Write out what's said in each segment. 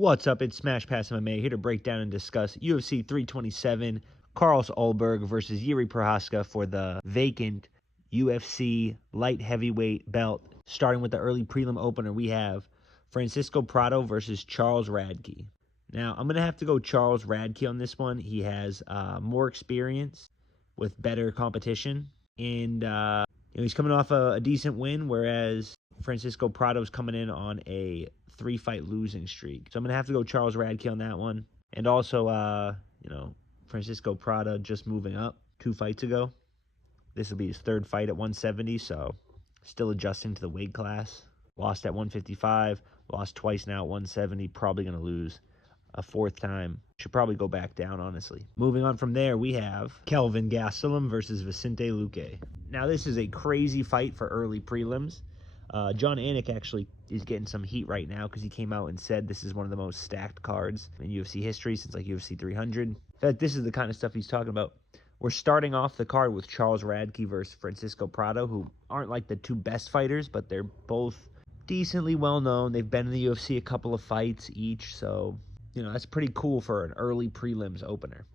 What's up? It's Smash Pass MMA here to break down and discuss UFC 327, Carlos Ulberg versus Yuri Prochazka for the vacant UFC light heavyweight belt. Starting with the early prelim opener, we have Francisco Prado versus Charles Radke. Now, I'm going to have to go Charles Radke on this one. He has more experience with better competition, and he's coming off a decent win, whereas Francisco Prado's coming in on a 3-fight losing streak. So I'm going to have to go Charles Radke on that one. And also, Francisco Prado just moving up 2 fights ago. This will be his 3rd fight at 170, so still adjusting to the weight class. Lost at 155, lost twice now at 170, probably going to lose a 4th time. Should probably go back down, honestly. Moving on from there, we have Kelvin Gastelum versus Vicente Luque. Now, this is a crazy fight for early prelims. John Anik actually is getting some heat right now because he came out and said this is one of the most stacked cards in UFC history since like UFC 300. In fact, this is the kind of stuff he's talking about. We're starting off the card with Charles Radke versus Francisco Prado, who aren't like the 2 best fighters, but they're both decently well known. They've been in the UFC a couple of fights each, so that's pretty cool for an early prelims opener.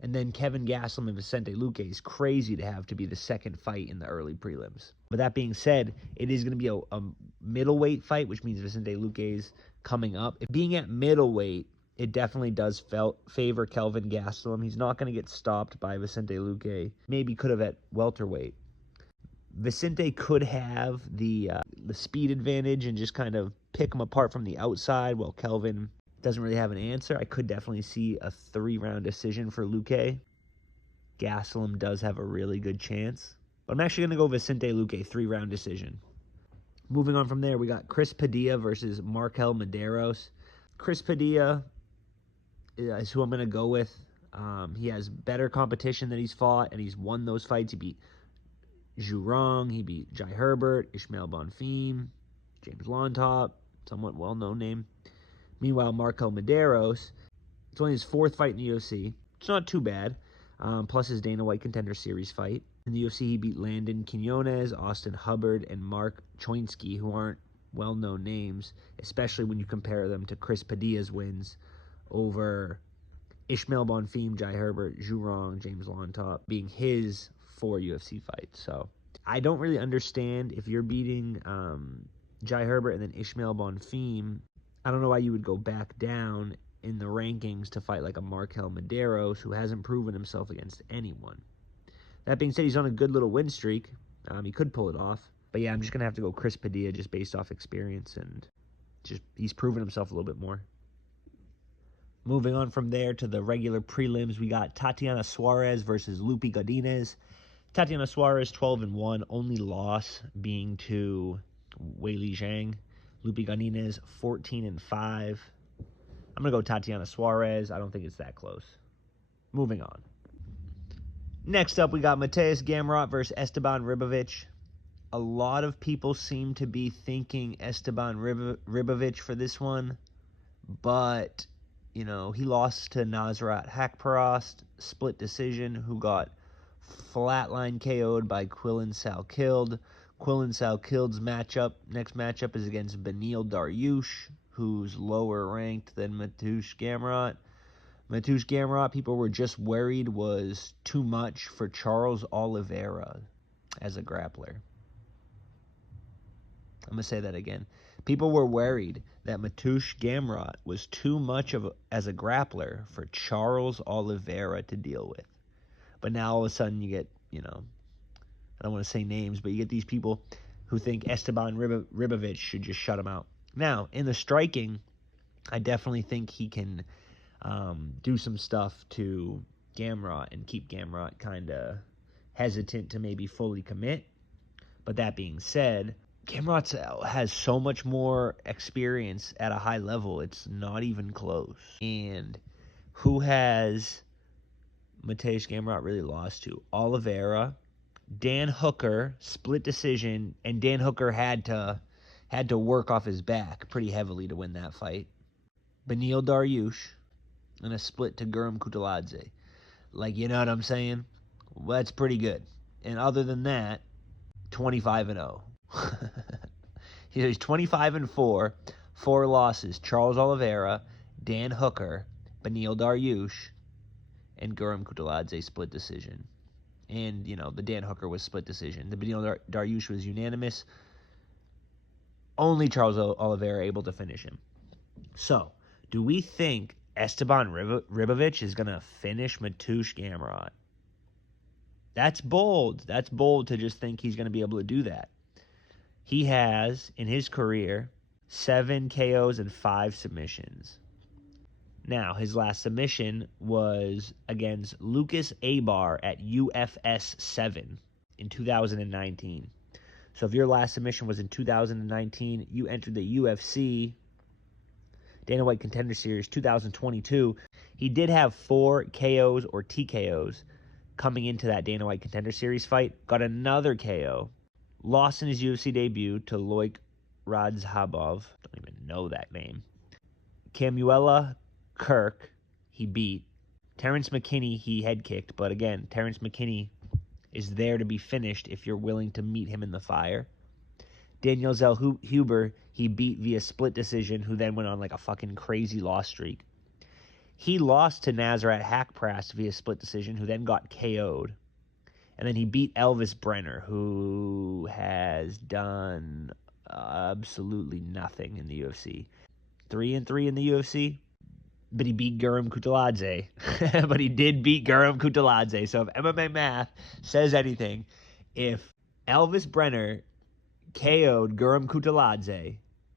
And then Kevin Gastelum and Vicente Luque is crazy to have to be the 2nd fight in the early prelims. But that being said, it is going to be a middleweight fight, which means Vicente Luque is coming up. Being at middleweight, it definitely does favor Kelvin Gastelum. He's not going to get stopped by Vicente Luque. Maybe could have at welterweight. Vicente could have the speed advantage and just kind of pick him apart from the outside, while Kelvin doesn't really have an answer. I could definitely see a 3-round decision for Luque. Gastelum does have a really good chance. But I'm actually going to go Vicente Luque, 3-round decision. Moving on from there, we got Chris Padilla versus Markel Medeiros. Chris Padilla is who I'm going to go with. He has better competition that he's fought, and he's won those fights. He beat Zhu Rong, he beat Jai Herbert, Ishmael Bonfim, James Lontop, somewhat well-known name. Meanwhile, Markel Medeiros, it's only his 4th fight in the UFC. It's not too bad, plus his Dana White Contender Series fight. In the UFC, he beat Landon Quinones, Austin Hubbard, and Mark Choinsky, who aren't well-known names, especially when you compare them to Chris Padilla's wins over Ishmael Bonfim, Jai Herbert, Zhu Rong, James Lontop, being his 4 UFC fights. So I don't really understand if you're beating Jai Herbert and then Ishmael Bonfim. I don't know why you would go back down in the rankings to fight like a Markel Medeiros, who hasn't proven himself against anyone. That being said, he's on a good little win streak. He could pull it off. But yeah, I'm just going to have to go Chris Padilla just based off experience, and just he's proven himself a little bit more. Moving on from there to the regular prelims, we got Tatiana Suarez versus Lupi Godinez. Tatiana Suarez, 12-1, only loss being to Weili Zhang. Lupi Godinez, 14-5. I'm going to go Tatiana Suarez. I don't think it's that close. Moving on. Next up, we got Mateusz Gamrot versus Esteban Ribovic. A lot of people seem to be thinking Esteban Ribovic for this one, but, he lost to Nasrat Haqparast, split decision, who got flatline KO'd by Quillan Salkild. Quillan Salkild's next matchup is against Beneil Dariush, who's lower ranked than Mateusz Gamrot. Mateusz Gamrot, people were just worried was too much for Charles Oliveira as a grappler. I'm going to say that again. People were worried that Mateusz Gamrot was too much as a grappler for Charles Oliveira to deal with. But now all of a sudden you get, I don't want to say names, but you get these people who think Esteban Ribovic should just shut him out. Now, in the striking, I definitely think he can do some stuff to Gamrot and keep Gamrot kind of hesitant to maybe fully commit. But that being said, Gamrot has so much more experience at a high level, it's not even close. And who has Mateusz Gamrot really lost to? Oliveira, Dan Hooker, split decision, and Dan Hooker had to work off his back pretty heavily to win that fight. Beneil Dariush, and a split to Guram Kutaladze. You know what I'm saying? Well, that's pretty good. And other than that, 25-0. He's 25-4, 4 losses: Charles Oliveira, Dan Hooker, Beneil Dariush, and Guram Kutaladze split decision. And, the Dan Hooker was split decision. The Beneil Dariush was unanimous. Only Charles Oliveira able to finish him. So, do we think Esteban Ribovic is going to finish Mateusz Gamrot? That's bold. That's bold to just think he's going to be able to do that. He has, in his career, 7 KOs and 5 submissions. Now, his last submission was against Lucas Abar at UFS 7 in 2019. So if your last submission was in 2019, you entered the UFC Dana White Contender Series 2022. He did have 4 KOs or TKOs coming into that Dana White Contender Series fight. Got another KO. Lost in his UFC debut to Loik Radzhabov. Don't even know that name. Camuela Kirk, he beat. Terrence McKinney, he head kicked. But again, Terrence McKinney is there to be finished if you're willing to meet him in the fire. Daniel Zellhuber, he beat via split decision, who then went on like a fucking crazy loss streak. He lost to Nasrat Hakparast via split decision, who then got KO'd. And then he beat Elvis Brenner, who has done absolutely nothing in the UFC. 3-3 in the UFC, but he beat Guram Kutaladze. But he did beat Guram Kutaladze. So if MMA math says anything, if Elvis Brenner KO'd Guram Kutaladze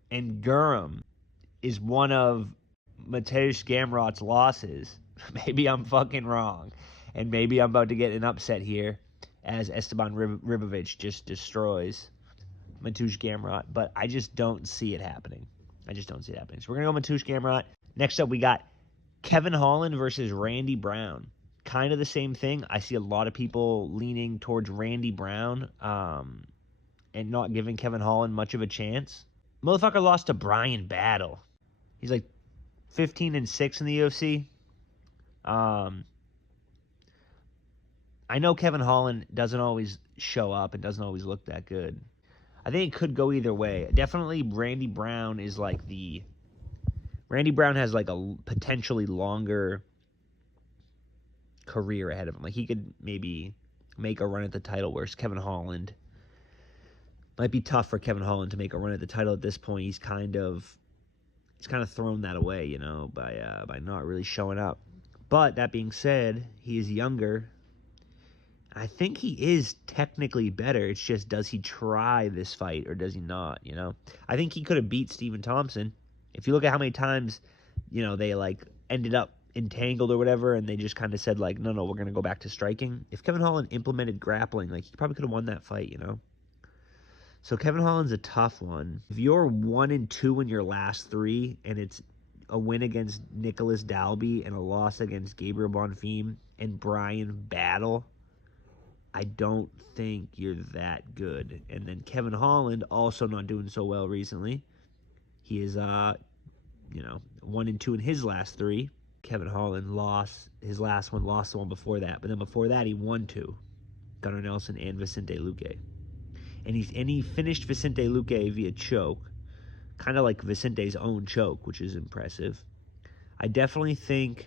and Guram is one of Mateusz Gamrot's losses, maybe I'm fucking wrong. And maybe I'm about to get an upset here as Esteban Ribovic just destroys Mateusz Gamrot. But I just don't see it happening. So we're going to go Mateusz Gamrot. Next up, we got Kevin Holland versus Randy Brown. Kind of the same thing. I see a lot of people leaning towards Randy Brown and not giving Kevin Holland much of a chance. Motherfucker lost to Brian Battle. He's like 15-6 in the UFC. I know Kevin Holland doesn't always show up and doesn't always look that good. I think it could go either way. Definitely Randy Brown has like a potentially longer career ahead of him. Like he could maybe make a run at the title, whereas Kevin Holland might be tough for Kevin Holland to make a run at the title at this point. He's kind of thrown that away, by not really showing up. But that being said, he is younger. I think he is technically better. It's just, does he try this fight or does he not, I think he could have beat Stephen Thompson. If you look at how many times, they ended up entangled or whatever, and they just kind of said no, we're going to go back to striking. If Kevin Holland implemented grappling, he probably could have won that fight, So Kevin Holland's a tough one. If you're 1-2 in your last 3 and it's a win against Nicholas Dalby and a loss against Gabriel Bonfim and Brian Battle, I don't think you're that good. And then Kevin Holland also not doing so well recently. He is 1-2 in his last 3. Kevin Holland lost his last one, lost the one before that. But then before that, he won 2. Gunnar Nelson and Vicente Luque. And he finished Vicente Luque via choke. Kind of like Vicente's own choke, which is impressive. I definitely think...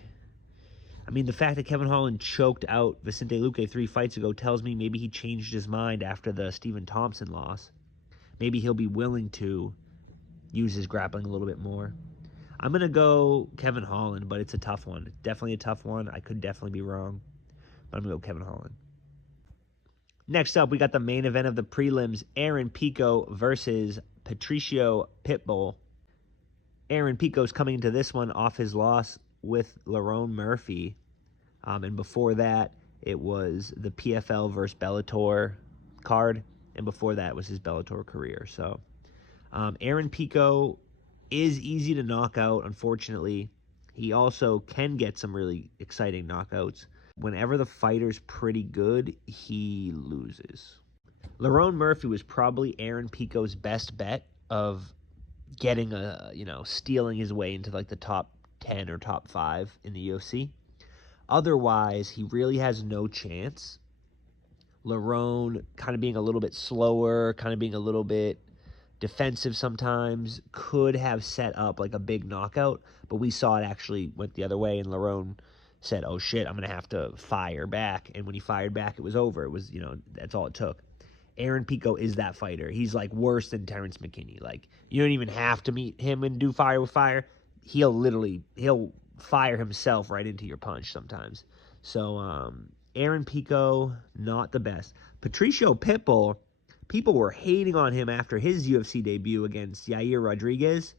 the fact that Kevin Holland choked out Vicente Luque 3 fights ago tells me maybe he changed his mind after the Stephen Thompson loss. Maybe he'll be willing to use his grappling a little bit more. I'm going to go Kevin Holland, but it's a tough one. It's definitely a tough one. I could definitely be wrong, but I'm going to go Kevin Holland. Next up, we got the main event of the prelims, Aaron Pico versus Patricio Pitbull. Aaron Pico's coming into this one off his loss with Lerone Murphy. And before that, it was the PFL versus Bellator card. And before that was his Bellator career. So Aaron Pico is easy to knock out, unfortunately. He also can get some really exciting knockouts. Whenever the fighter's pretty good, he loses. Lerone Murphy was probably Aaron Pico's best bet of getting stealing his way into the top 10 or top 5 in the UFC. Otherwise, he really has no chance. Lerone kind of being a little bit slower, kind of being a little bit defensive sometimes, could have set up like a big knockout, but we saw it actually went the other way, and Lerone said, oh shit, I'm going to have to fire back. And when he fired back, it was over. It was, that's all it took. Aaron Pico is that fighter. He's like worse than Terrence McKinney. Like, you don't even have to meet him and do fire with fire. He'll fire himself right into your punch sometimes. So, Aaron Pico, not the best. Patricio Pitbull, people were hating on him after his UFC debut against Yair Rodriguez.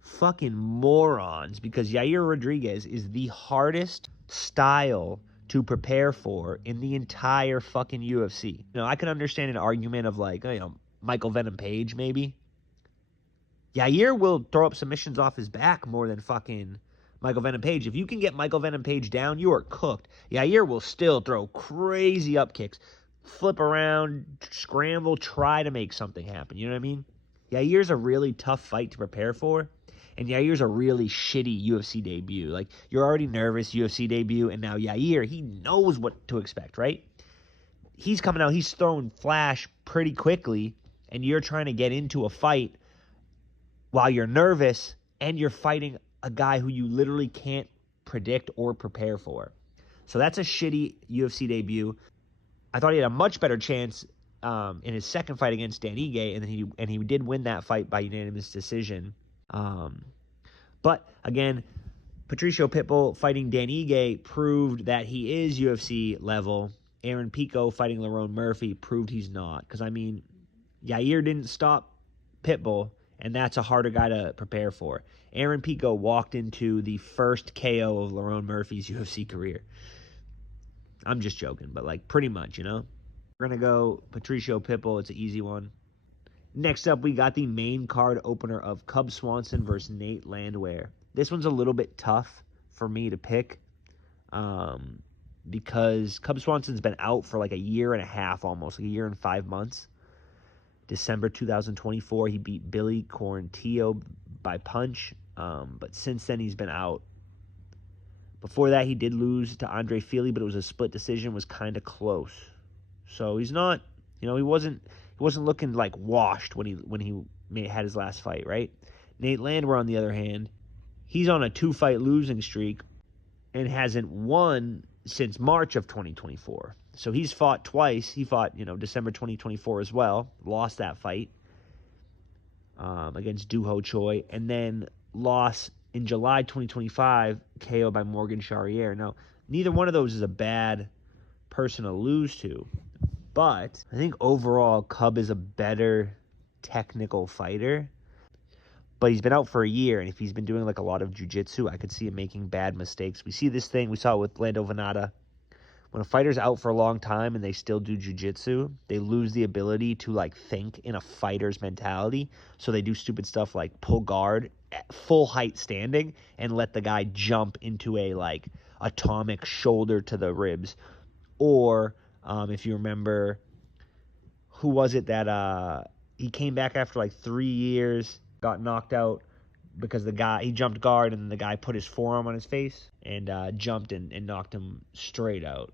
Fucking morons, because Yair Rodriguez is the hardest style to prepare for in the entire fucking UFC. I can understand an argument of like, Michael Venom Page maybe. Yair will throw up submissions off his back more than fucking Michael Venom Page. If you can get Michael Venom Page down, you are cooked. Yair will still throw crazy up kicks, flip around, scramble, try to make something happen. You know what I mean? Yair's a really tough fight to prepare for. And Yair's a really shitty UFC debut. Like, you're already nervous, UFC debut, and now Yair, he knows what to expect, right? He's coming out, he's throwing flash pretty quickly, and you're trying to get into a fight while you're nervous, and you're fighting a guy who you literally can't predict or prepare for. So that's a shitty UFC debut. I thought he had a much better chance in his second fight against Dan Ige, and he did win that fight by unanimous decision. But again, Patricio Pitbull fighting Dan Ige proved that he is UFC level. Aaron Pico fighting Lerone Murphy proved he's not. Because, Yair didn't stop Pitbull, and that's a harder guy to prepare for. Aaron Pico walked into the first KO of Lerone Murphy's UFC career. I'm just joking, but like pretty much, We're going to go Patricio Pitbull. It's an easy one. Next up, we got the main card opener of Cub Swanson versus Nate Landwehr. This one's a little bit tough for me to pick because Cub Swanson's been out for like a year and a half almost, like a year and 5 months. December 2024, he beat Billy Quarantillo by punch, but since then he's been out. Before that, he did lose to Andre Fili, but it was a split decision, was kind of close. So he's not, he wasn't looking like washed when he had his last fight, right? Nate Landwehr, on the other hand, he's on a 2-fight losing streak and hasn't won since March of 2024. So he's fought twice. He fought, December 2024 as well, lost that fight against Doo-Ho Choi, and then lost in July 2025, KO by Morgan Charrier. Now, neither one of those is a bad person to lose to, but I think overall Cub is a better technical fighter. But he's been out for a year, and if he's been doing like a lot of jiu-jitsu, I could see him making bad mistakes. We see this thing, we saw it with Lando Venata. When a fighter's out for a long time and they still do jiu-jitsu, they lose the ability to like think in a fighter's mentality. So they do stupid stuff like pull guard at full height standing and let the guy jump into a like atomic shoulder to the ribs. Or if you remember, who was it that he came back after like 3 years, got knocked out because he jumped guard and the guy put his forearm on his face and jumped and knocked him straight out.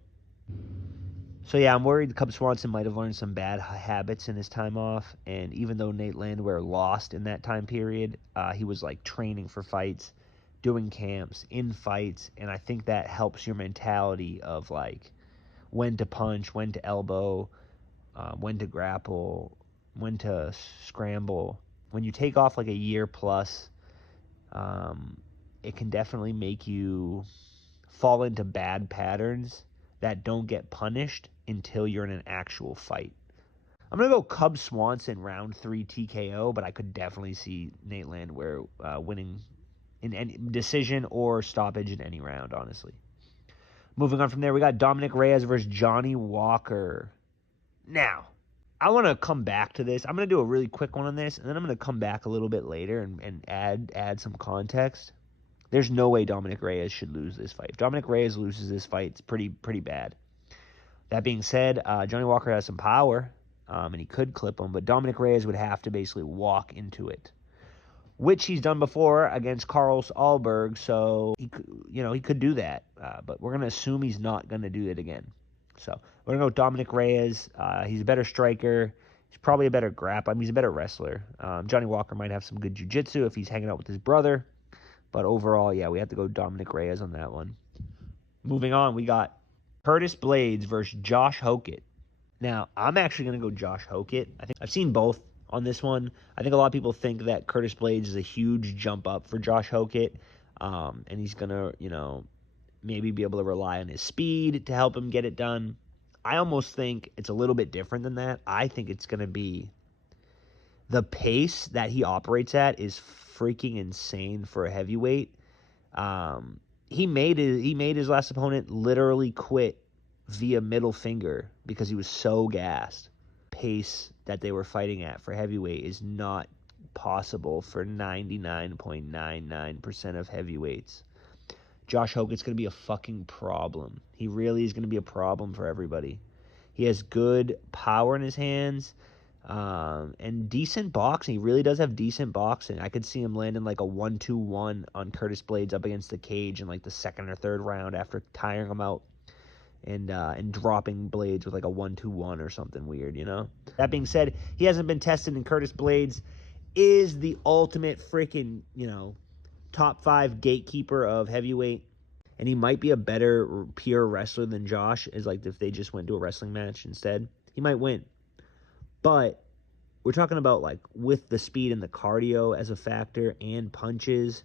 So yeah, I'm worried Cub Swanson might have learned some bad habits in his time off, and even though Nate Landwehr lost in that time period, he was like training for fights, doing camps, in fights, and I think that helps your mentality of like when to punch, when to elbow, when to grapple, when to scramble. When you take off like a year plus, it can definitely make you fall into bad patterns that don't get punished until you're in an actual fight. I'm going to go Cub Swanson round 3 TKO, but I could definitely see Nate Landwehr winning in any decision or stoppage in any round, honestly. Moving on from there, we got Dominic Reyes versus Johnny Walker. Now, I want to come back to this. I'm going to do a really quick one on this, and then I'm going to come back a little bit later and add some context. There's no way Dominic Reyes should lose this fight. If Dominic Reyes loses this fight, it's pretty bad. That being said, Johnny Walker has some power, and he could clip him, but Dominic Reyes would have to basically walk into it, which he's done before against Carlos Ulberg, so he could do that, but we're going to assume he's not going to do it again. So we're going to go Dominic Reyes. He's a better striker. He's probably a better grappler. I mean, he's a better wrestler. Johnny Walker might have some good jiu-jitsu if he's hanging out with his brother. But overall, yeah, we have to go Dominic Reyes on that one. Moving on, we got Curtis Blades versus Josh Hokett. Now, I'm actually going to go Josh Hokett. I think I've seen both on this one. I think a lot of people think that Curtis Blades is a huge jump up for Josh Hokett, and he's going to, maybe be able to rely on his speed to help him get it done. I almost think it's a little bit different than that. I think it's going to be the pace that he operates at is freaking insane for a heavyweight. He made his last opponent literally quit via middle finger because he was so gassed. Pace that they were fighting at for heavyweight is not possible for 99.99% of heavyweights. Josh Hokett's going to be a fucking problem. He really is going to be a problem for everybody. He has good power in his hands and decent boxing. He really does have decent boxing. I could see him landing like a 1-2-1 on Curtis Blades up against the cage in like the second or third round after tiring him out and dropping Blades with like a 1-2-1 or something weird, That being said, he hasn't been tested, and Curtis Blades is the ultimate freaking, top 5 gatekeeper of heavyweight, and he might be a better pure wrestler than Josh. Is like if they just went to a wrestling match instead, he might win. But we're talking about like with the speed and the cardio as a factor and punches.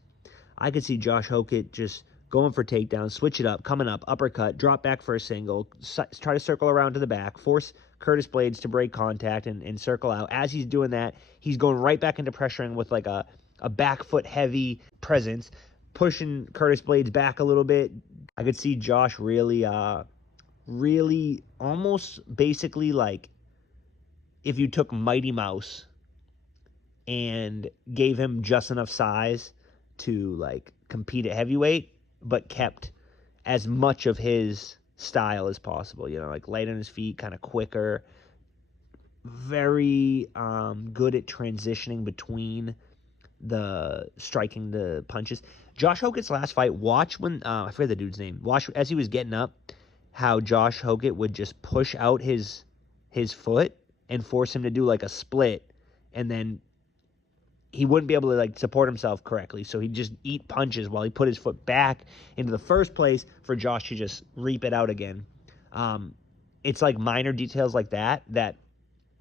I could see Josh Hokett just going for takedowns, switch it up, coming up, uppercut, drop back for a single, try to circle around to the back, force Curtis Blades to break contact and circle out. As he's doing that, he's going right back into pressuring with like a back foot heavy presence, pushing Curtis Blades back a little bit. I could see Josh really almost basically like if you took Mighty Mouse and gave him just enough size to like compete at heavyweight, but kept as much of his style as possible, like light on his feet, kind of quicker, very good at transitioning between the striking the punches. Josh Hokett's last fight, watch when, I forget the dude's name, watch as he was getting up, how Josh Hokett would just push out his foot and force him to do like a split, and then he wouldn't be able to like support himself correctly, so he'd just eat punches while he put his foot back into the first place for Josh to just reap it out again. It's like minor details like that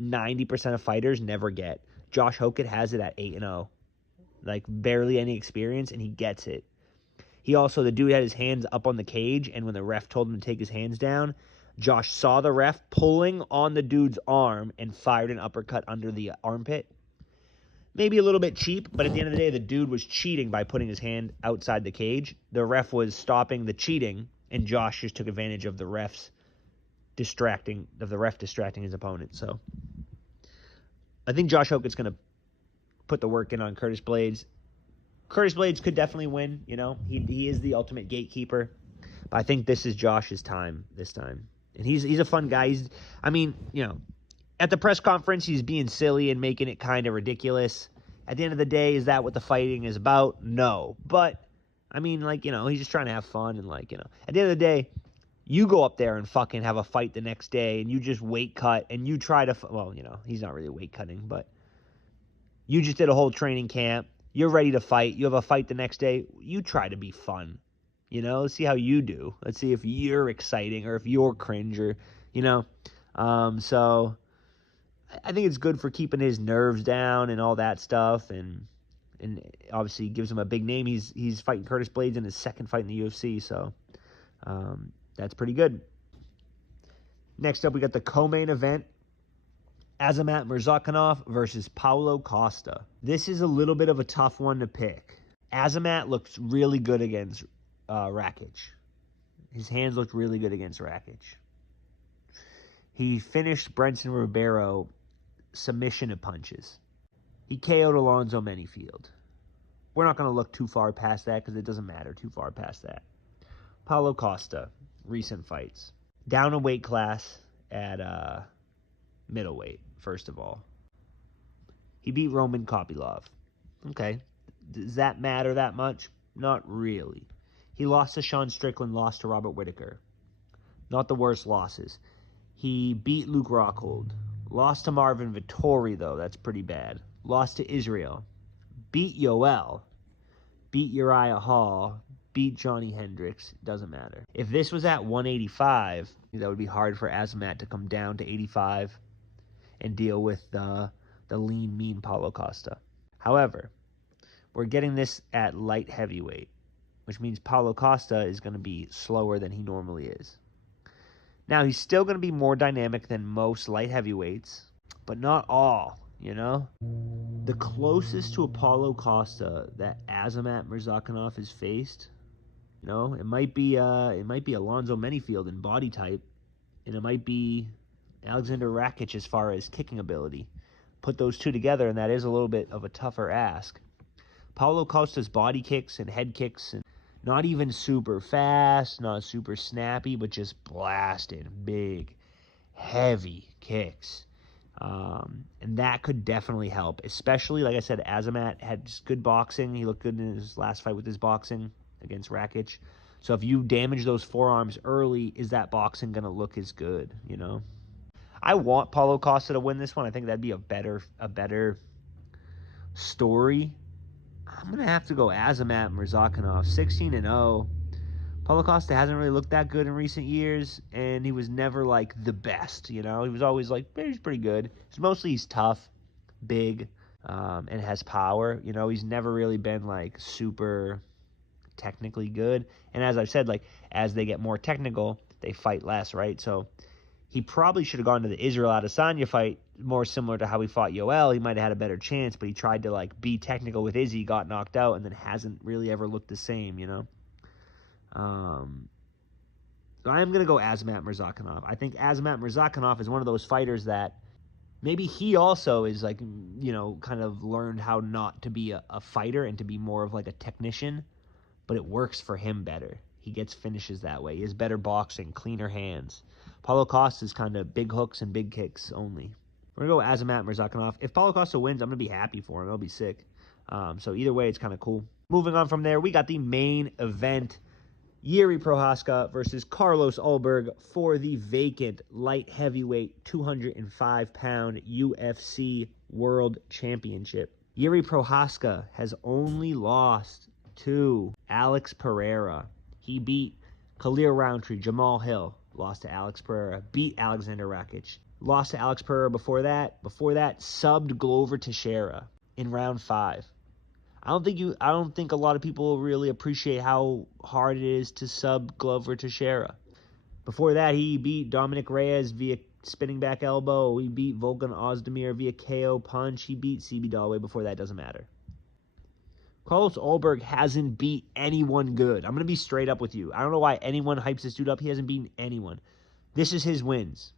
90% of fighters never get. Josh Hokett has it at 8-0. Like barely any experience, and he gets it. He also, the dude had his hands up on the cage, and when the ref told him to take his hands down, Josh saw the ref pulling on the dude's arm and fired an uppercut under the armpit. Maybe a little bit cheap, but at the end of the day, the dude was cheating by putting his hand outside the cage. The ref was stopping the cheating, and Josh just took advantage of the ref distracting his opponent. So I think Josh Hokett's going to put the work in on Curtis Blades. Curtis Blades could definitely win, He is the ultimate gatekeeper. But I think this is Josh's time this time. And he's a fun guy. At the press conference, he's being silly and making it kind of ridiculous. At the end of the day, is that what the fighting is about? No. But, he's just trying to have fun. And, at the end of the day, you go up there and fucking have a fight the next day, and you just weight cut, and you try to, he's not really weight cutting, but you just did a whole training camp. You're ready to fight. You have a fight the next day. You try to be fun. Let's see how you do. Let's see if you're exciting or if you're cringe or, So I think it's good for keeping his nerves down and all that stuff, and obviously gives him a big name. He's fighting Curtis Blades in his second fight in the UFC, so that's pretty good. Next up, we got the co-main event. Azamat Murzakanov versus Paulo Costa. This is a little bit of a tough one to pick. Azamat looks really good against Rakic. His hands looked really good against Rakic. He finished Brenson Ribeiro submission of punches. He KO'd Alonzo Menifield. We're not going to look too far past that because it doesn't matter too far past that. Paulo Costa, recent fights. Down a weight class at middleweight, first of all. He beat Roman Kopylov. Okay. Does that matter that much? Not really. He lost to Sean Strickland, lost to Robert Whittaker. Not the worst losses. He beat Luke Rockhold, Lost to Marvin Vettori, though. That's pretty bad. Lost to Israel. Beat Yoel. Beat Uriah Hall. Beat Johnny Hendricks. Doesn't matter. If this was at 185, that would be hard for Azamat to come down to 85 and deal with the lean, mean Paulo Costa. However, we're getting this at light heavyweight, which means Paulo Costa is going to be slower than he normally is. Now, he's still going to be more dynamic than most light heavyweights, but not all, you know? The closest to a Paulo Costa that Azamat Murzakanov has faced, you know, it might be Alonzo Menifield in body type, and it might be Alexander Rakic as far as kicking ability. Put those two together, and that is a little bit of a tougher ask. Paulo Costa's body kicks and head kicks, and not even super fast, not super snappy, but just blasting big, heavy kicks. And that could definitely help, especially, like I said, Azamat had just good boxing. He looked good in his last fight with his boxing against Rakic. So if you damage those forearms early, is that boxing going to look as good, you know? I want Paulo Costa to win this one. I think that'd be a better story. I'm going to have to go Azamat Murzakanov, 16-0. Paulo Costa hasn't really looked that good in recent years, and he was never, like, the best, you know? He was always, like, he's pretty good. He's tough, big, and has power. You know, he's never really been, like, super technically good. And as I've said, like, as they get more technical, they fight less, right? So he probably should have gone to the Israel Adesanya fight, more similar to how he fought Yoel. He might have had a better chance, but he tried to, like, be technical with Izzy, got knocked out, and then hasn't really ever looked the same, you know? So I am going to go Azamat Murzakanov. I think Azamat Murzakanov is one of those fighters that maybe he also is, like, you know, kind of learned how not to be a fighter and to be more of like a technician, but it works for him better. He gets finishes that way. He has better boxing, cleaner hands. Paulo Costa is kind of big hooks and big kicks only. We're going to go Azamat Murzakanov. If Paulo Costa wins, I'm going to be happy for him. I'll be sick. So either way, it's kind of cool. Moving on from there, we got the main event. Jiří Prochazka versus Carlos Ulberg for the vacant light heavyweight 205-pound UFC World Championship. Jiří Prochazka has only lost to Alex Pereira. He beat Khalil Rountree, Jamal Hill, lost to Alex Pereira, beat Alexander Rakic, lost to Alex Pereira before that, subbed Glover Teixeira in round 5. I don't think a lot of people really appreciate how hard it is to sub Glover Teixeira. Before that, he beat Dominic Reyes via spinning back elbow. He beat Volkan Ozdemir via KO punch. He beat CB Dalloway. Before that, doesn't matter. Carlos Ulberg hasn't beat anyone good. I'm going to be straight up with you. I don't know why anyone hypes this dude up. He hasn't beaten anyone. This is his wins.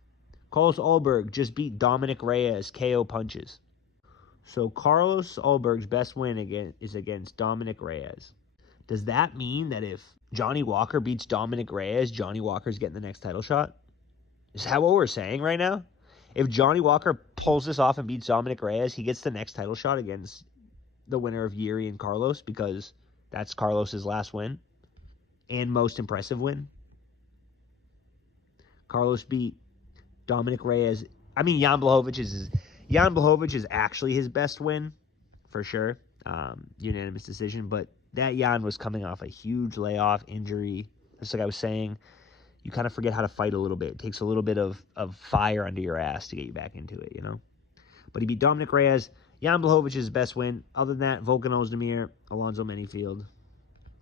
Carlos Ulberg just beat Dominic Reyes KO punches. So Carlos Ulberg's best win is against Dominic Reyes. Does that mean that if Johnny Walker beats Dominic Reyes, Johnny Walker's getting the next title shot? Is that what we're saying right now? If Johnny Walker pulls this off and beats Dominic Reyes, he gets the next title shot against the winner of Jiří and Carlos, because that's Carlos's last win and most impressive win. Carlos beat Dominic Reyes. I mean, Jan Blachowicz is actually his best win, for sure. Unanimous decision. But that Jan was coming off a huge layoff, injury. Just like I was saying, you kind of forget how to fight a little bit. It takes a little bit of fire under your ass to get you back into it, you know? But he beat Dominic Reyes. Jan Blachowicz' best win. Other than that, Volkan Ozdemir, Alonzo Menifield,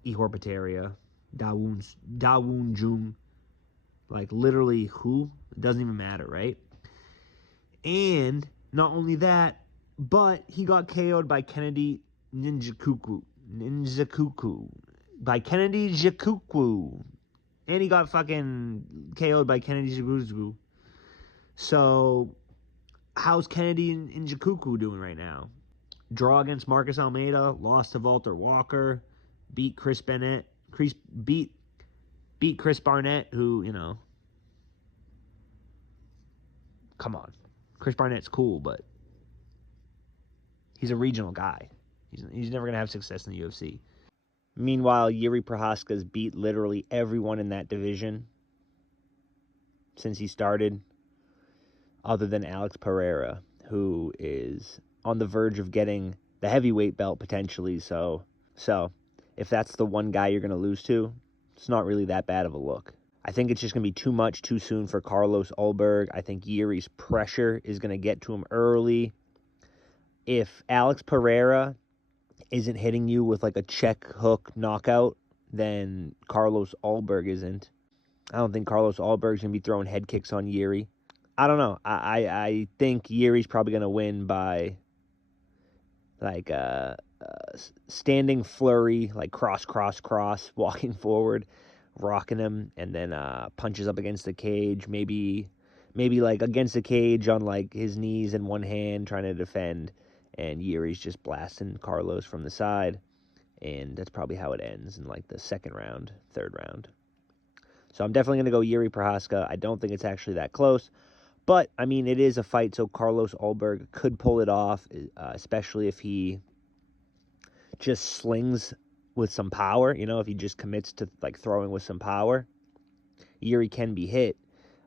Ihor Peteria, Dawoon Jung. Like, literally who? It doesn't even matter, right? And not only that, but he got KO'd by Kennedy Nzechukwu. By Kennedy Nzechukwu. And he got fucking KO'd by Kennedy Nzechukwu. So, how's Kennedy Nzechukwu doing right now? Draw against Marcus Almeida, lost to Walter Walker, beat Chris Barnett, beat Chris Barnett, who, you know, come on. Chris Barnett's cool, but he's a regional guy. He's never going to have success in the UFC. Meanwhile, Jiří Prochazka's beat literally everyone in that division since he started. other than Alex Pereira, who is on the verge of getting the heavyweight belt potentially. So if that's the one guy you're going to lose to, it's not really that bad of a look. I think it's just going to be too much too soon for Carlos Ulberg. I think Yuri's pressure is going to get to him early. If Alex Pereira isn't hitting you with like a check hook knockout, then Carlos Ulberg isn't. I don't think Carlos Ulberg's going to be throwing head kicks on Yuri. I don't know. I think Yuri's probably going to win by like standing flurry, like cross, walking forward, rocking him, and then punches up against the cage. Maybe like against the cage on like his knees and one hand trying to defend, and Yuri's just blasting Carlos from the side, and that's probably how it ends in like the second round, third round. So I'm definitely going to go Yuri Prochazka. I don't think it's actually that close. But, I mean, it is a fight, so Carlos Ulberg could pull it off, especially if he just slings with some power, if he just commits to, like, throwing with some power. Yuri can be hit.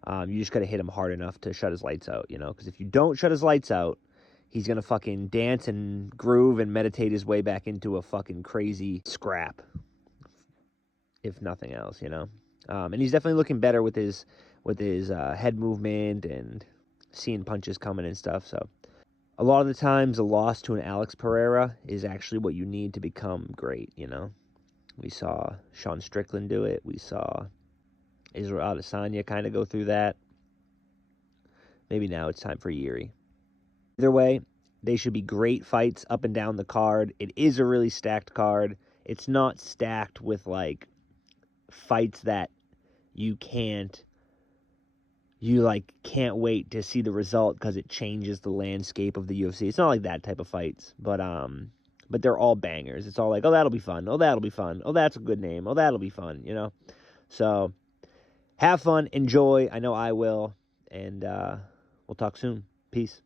You just got to hit him hard enough to shut his lights out, because if you don't shut his lights out, he's going to fucking dance and groove and meditate his way back into a fucking crazy scrap, if nothing else, And he's definitely looking better with his head movement and seeing punches coming and stuff. So a lot of the times a loss to an Alex Pereira is actually what you need to become great, We saw Sean Strickland do it. We saw Israel Adesanya kind of go through that. Maybe now it's time for Yuri. Either way, they should be great fights up and down the card. It is a really stacked card. It's not stacked with like fights that you can't wait to see the result because it changes the landscape of the UFC. It's not like that type of fights, but they're all bangers. It's all like, oh, that'll be fun. Oh, that'll be fun. Oh, that's a good name. Oh, that'll be fun, So have fun, enjoy. I know I will, and we'll talk soon. Peace.